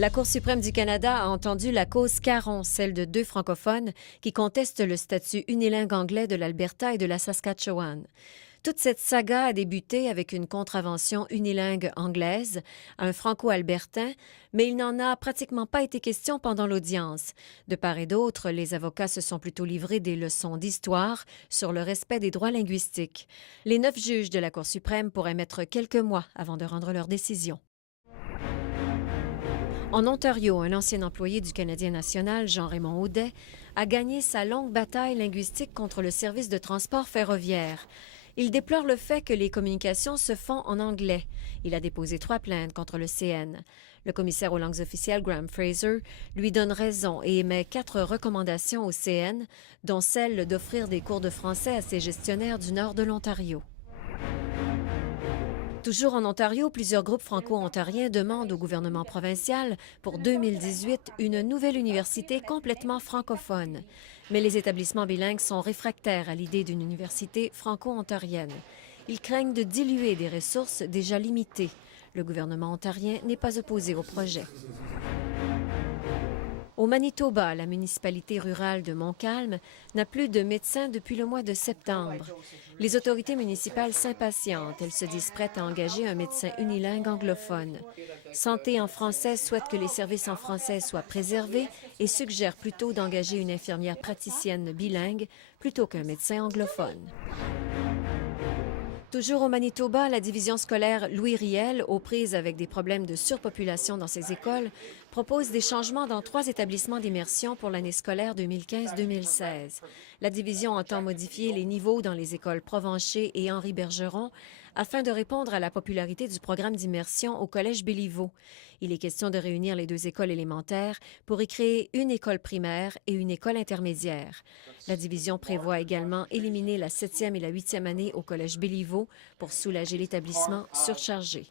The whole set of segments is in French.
La Cour suprême du Canada a entendu la cause Caron, celle de deux francophones qui contestent le statut unilingue anglais de l'Alberta et de la Saskatchewan. Toute cette saga a débuté avec une contravention unilingue anglaise à un franco-albertain, mais il n'en a pratiquement pas été question pendant l'audience. De part et d'autre, les avocats se sont plutôt livrés des leçons d'histoire sur le respect des droits linguistiques. Les 9 juges de la Cour suprême pourraient mettre quelques mois avant de rendre leur décision. En Ontario, un ancien employé du Canadien national, Jean-Raymond Audet, a gagné sa longue bataille linguistique contre le service de transport ferroviaire. Il déplore le fait que les communications se font en anglais. Il a déposé 3 plaintes contre le CN. Le commissaire aux langues officielles, Graham Fraser, lui donne raison et émet 4 recommandations au CN, dont celle d'offrir des cours de français à ses gestionnaires du nord de l'Ontario. Toujours en Ontario, plusieurs groupes franco-ontariens demandent au gouvernement provincial, pour 2018, une nouvelle université complètement francophone. Mais les établissements bilingues sont réfractaires à l'idée d'une université franco-ontarienne. Ils craignent de diluer des ressources déjà limitées. Le gouvernement ontarien n'est pas opposé au projet. Au Manitoba, la municipalité rurale de Montcalm n'a plus de médecins depuis le mois de septembre. Les autorités municipales s'impatientent. Elles se disent prêtes à engager un médecin unilingue anglophone. Santé en français souhaite que les services en français soient préservés et suggère plutôt d'engager une infirmière praticienne bilingue plutôt qu'un médecin anglophone. Toujours au Manitoba, la division scolaire Louis Riel, aux prises avec des problèmes de surpopulation dans ses écoles, propose des changements dans 3 établissements d'immersion pour l'année scolaire 2015-2016. La division entend modifier les niveaux dans les écoles Provencher et Henri Bergeron afin de répondre à la popularité du programme d'immersion au Collège Béliveau. Il est question de réunir les 2 écoles élémentaires pour y créer une école primaire et une école intermédiaire. La division prévoit également éliminer la 7e et la 8e année au Collège Béliveau pour soulager l'établissement surchargé.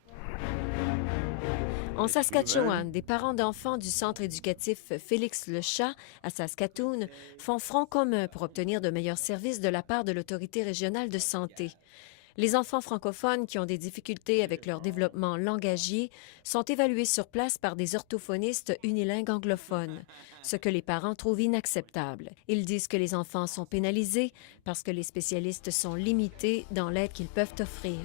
En Saskatchewan, des parents d'enfants du centre éducatif Félix Lechat à Saskatoon font front commun pour obtenir de meilleurs services de la part de l'autorité régionale de santé. Les enfants francophones qui ont des difficultés avec leur développement langagier sont évalués sur place par des orthophonistes unilingues anglophones, ce que les parents trouvent inacceptable. Ils disent que les enfants sont pénalisés parce que les spécialistes sont limités dans l'aide qu'ils peuvent offrir.